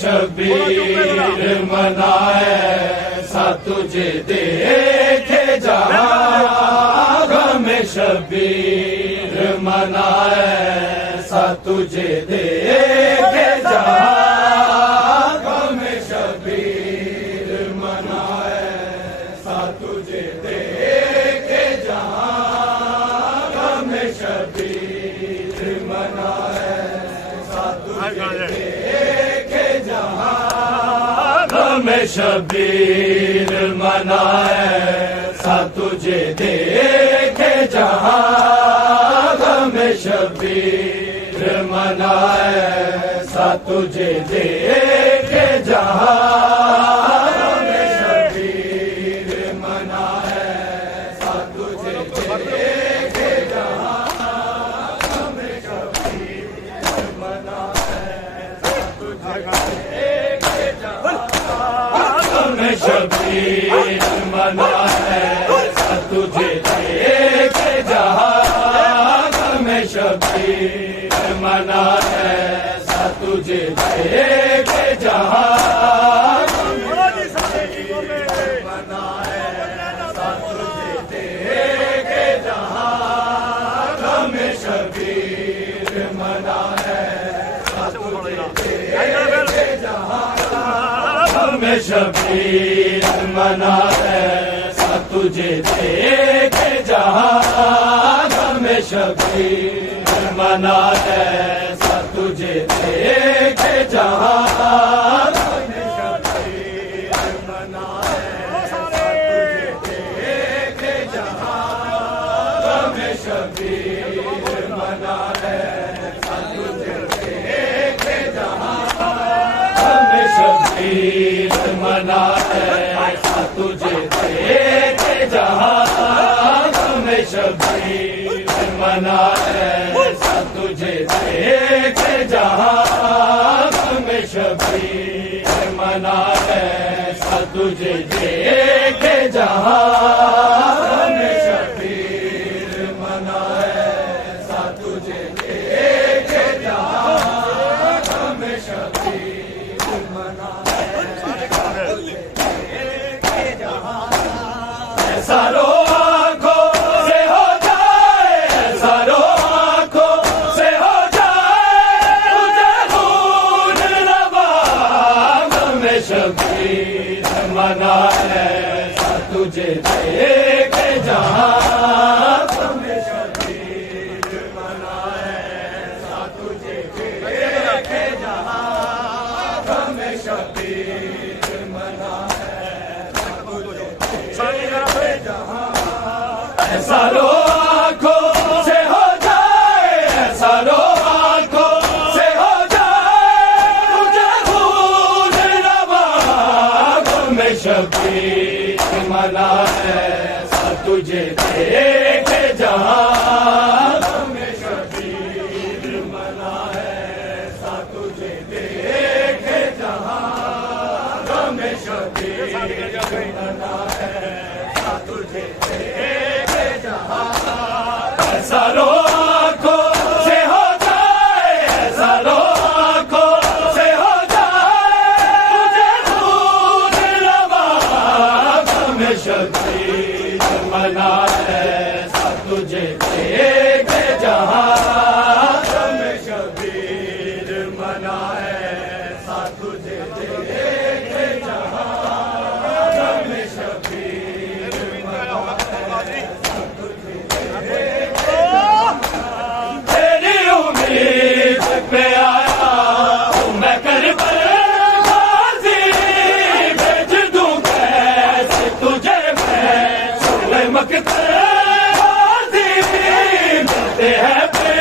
شبیر منائے سا تجھے دیکھے جہاں غم شبیر منائے سا تجھے دیکھے جہاں غم شبیر منائے سا تجھے دیکھے جہاں غم شبیر منائے سا تجھے غم شبیر منائے سا تجھے دیکھے جہاں غم شبیر منائے سا تجھے دیکھے جہاں غم شبیر منائے سا تجھے دیکھے جہاں غم شبیر منائے سا تجھے شبیر منائے سا تجھے دیکھے جہاں غم شبیر منائے سا تجھے دیکھے جہاں غم شبیر منائے سا تجھے دیکھے جہاں غم شبیر منائے سا تجھے دیکھے جہاں غم شبیر منائے سا تجھے دیکھے جہاں غم شبیر منائے سا تجھے دیکھے جہاں غم شبیر منائے سا تجھے دیکھے جہاں غم شبیر منائے سا تجھے دیکھے جہاں غم شبیر منائے سا تجھے دیکھے جہاں غم شبیر منائے سا تجھے دیکھے جہاں غم شبیر منائے سا تجھے دیکھے جہاں غم شبیر منائے سا تجھے دیکھے جہاں غم شبیر منائے سارو آنکھوں سے ہو جائے سارو آنکھوں سے ہو جائے تجھے خون روا غم شبیر منائے سا تجھے دیکھے جہاں غم شبیر منائے سا تجھے دیکھے جہاں غم شبیر منائے سارو آنکھوں سے ہو جائے سارو آنکھوں سے ہو جائے تجھے خون روا غم شبیر منائے سا تجھے دیکھے جہاں غم شبیر منائے سا تجھے دیکھے جہاں غم شبیر منائے سا تجھے دیکھے جہاں سارو آنکھوں سے ہو جائے سارو آنکھوں سے ہو جائے تجھے خون روا غم شبیر منائے سا تجھے دیکھے جہاں غم شبیر منائے سا تجھے دیکھے جہاں غم شبیر منائے سا تجھے دیکھے تیری امید پہ آیا ہوں میں کربلا غازی بھیج دوں کیسے تجھے مقتل غازی ملتے ہیں پھر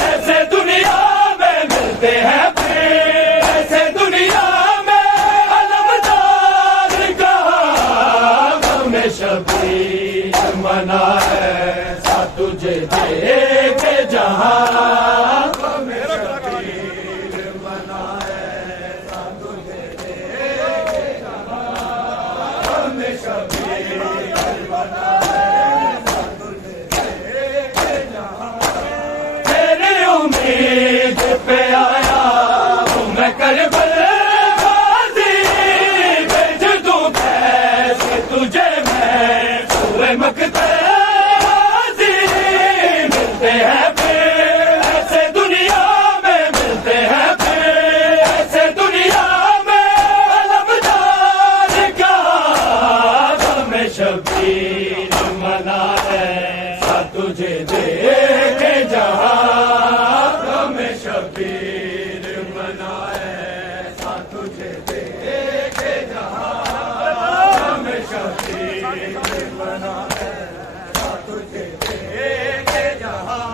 ایسے دنیا میں ملتے ہیں پھر ایسے دنیا میں علمدار کا غم شبیر منا ہے ساتھ تجھے دیکھ جہاں غم شبیر منا ہے ساتھ تجھے دیکھ جہاں غم شبیر منا ہے ساتھ تجھے دیکھ جہاں تیری امید پہ آیا ہوں میں کربل غازی بھیج دوں کیسے تجھے میں سوئے مقتل غازی ملتے ہیں پھر ایسے دنیا میں ملتے ہیں پھر ایسے دنیا میں علمدار کا غم شبیر منا ہے ساتھ تجھے دیکھے جہاں غم شبیر منا ہے ساتھ تجھے دیکھے جہاں غم شبیر منا ہے ساتھ تجھے دیکھے جہاں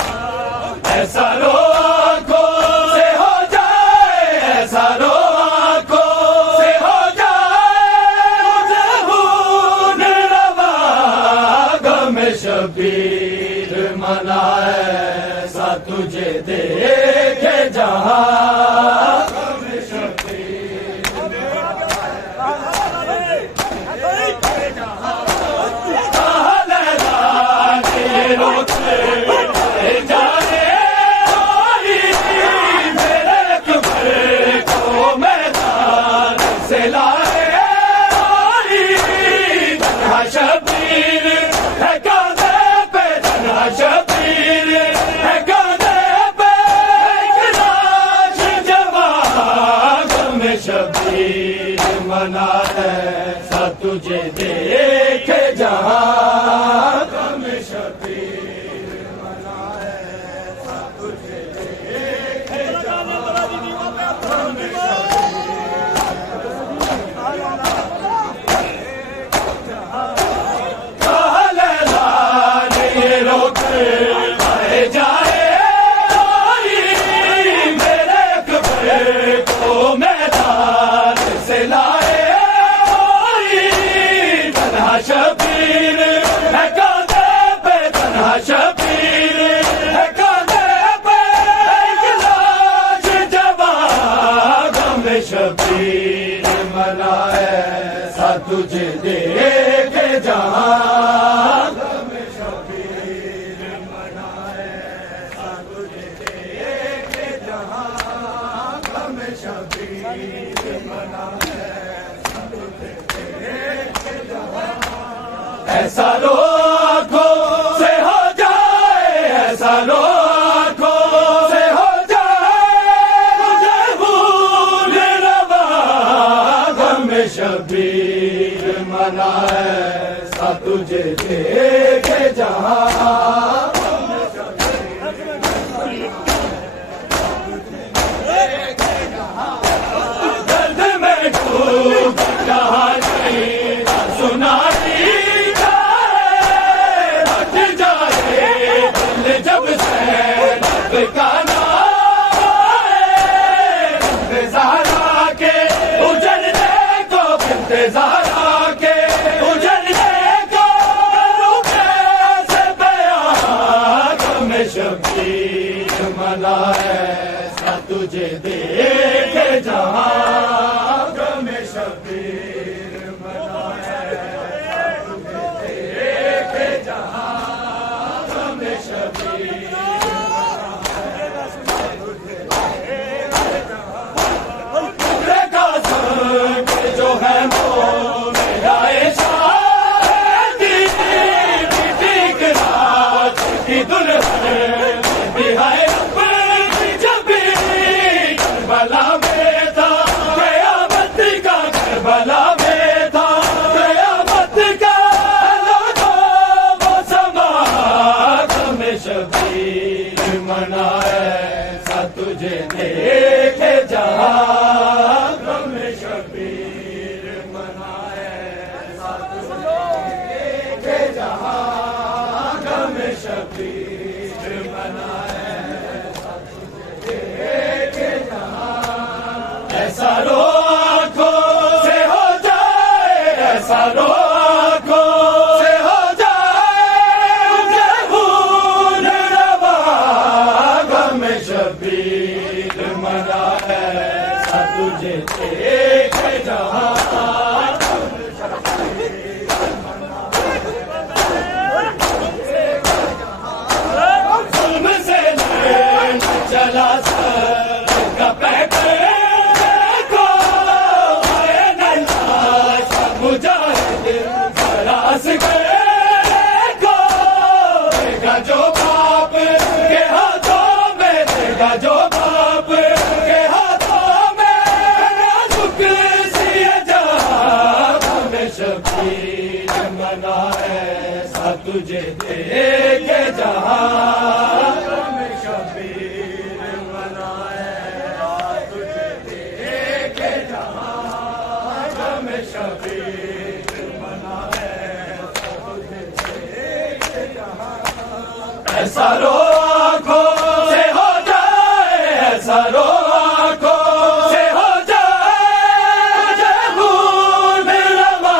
ایسا رو آنکھوں سے ہو جائے ایسا رو آنکھوں سے ہو جائے مجھے خون روا غم شبیر منا ہے ساتھ تجھے دیکھے جہاں غم شبیر شبیر ہے کاندھے پہ تنہا شبیر ہے کاندھے پہ ایک لاش جوان غم شبیر منا ہے ساتھ تجھے دیکھے جہاں غم شبیر منا ہے ساتھ تجھے دیکھے جہاں غم شبیر ہے کاندھے پہ تنہا شبیر ہے کاندھے پہ ایک لاش جوان غم شبیر منا ہے ساتھ تجھے دیکھے جہاں غم شبیر منا ہے ساتھ تجھے دیکھے جہاں غم شبیر منا ہے ساتھ تجھے دیکھے جہاں ایسا رو آنکھوں سے ہو جائے ایسا رو آنکھوں سے ہو جائے مجھے خون روا غم شبیر منا ہے ساتھ تجھے دیکھے جہاں درد میں ڈوب کہانی سنائی جب سے کا نام زہرا کے اجڑنے کو زہرا کے اجڑنے کو کیسے بیان غم شبیر منا ہے ساتھ تجھے دیکھے جہاں غم شبیر منا شبیر منائے ایسا رو آنکھوں سے ہو جائے ایسا رو آنکھوں سے ہو جائے مجھے خون روا غم شبیر منائے ایسا تجھے دیکھ جہاں چلا سر کا دیکھو آئے نلاش مجاہد خلاص گئے دیکھو دیکھا جو باپ کے ہاتھوں میں دیکھا جو باپ کے ہاتھوں میں نازک سی جہاں ہمیں شبیر منائے ایسا تجھے دیکھے جہاں ایسا رو آنکھوں سے ہو جائے ایسا رو آنکھوں سے ہو جائے مجھے خون روا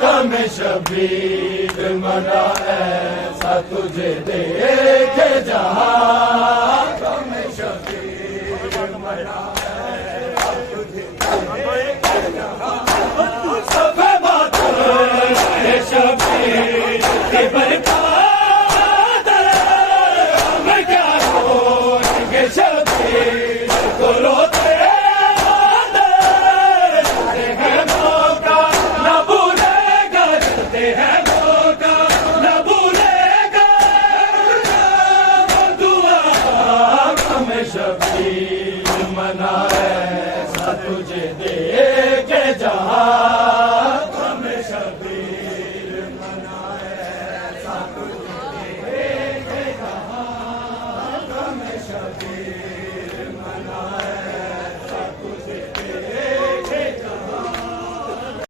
غم شبیر منائے ایسا تجھے دیکھے جہاں غم شبیر منائے سب بات شبیر کی برکات شبیر کو روتے ہیں موقع نہ بھولے گا کرتے ہیں